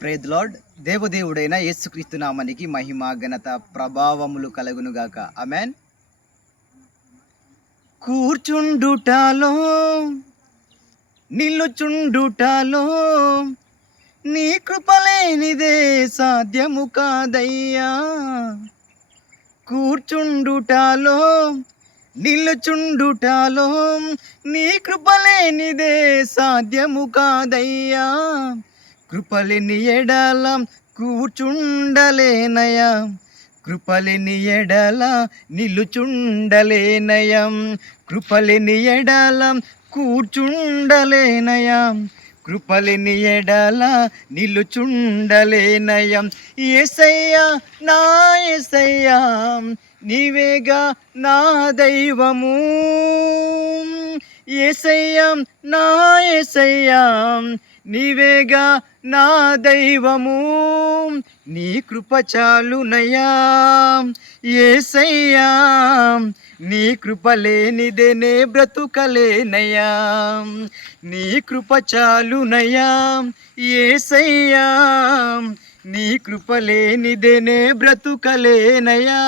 Praise lord. దేవదేవుడైన యేసుక్రీస్తు నామానికి మహిమ ఘనత ప్రభావములు కలుగునుగాక. ఆమేన్. కూర్చుండుటలో నిల్లుచుండుటలో నీ కృపలేనిదే సాధ్యము కాదయ్యా. కూర్చుండుటలో నిల్లుచుండుటలో నీ కృపలేనిదే సాధ్యము కాదయ్యా. కృపలేని ఎడల కూర్చుండలేనయా, కృపలేని ఎడల నిలుచుండలేనయా, కృపలేని ఎడల కూర్చుండలేనయా, కృపలేని ఎడల నిలుచుండలేనయా. యేసయ్యా నా యేసయ్యా నీవేగా నా దైవము. యేసయ్యా నా యేసయ్యా నీవేగా నా దైవము. నీ కృప చాలునయ్యా యేసయ్యా, నీ కృప లేనిదే నే బ్రతుకలేనయ్యా. నీ కృప చాలునయ్యా యేసయ్యా, నీ కృప లేనిదే నే బ్రతుకలేనయ్యా.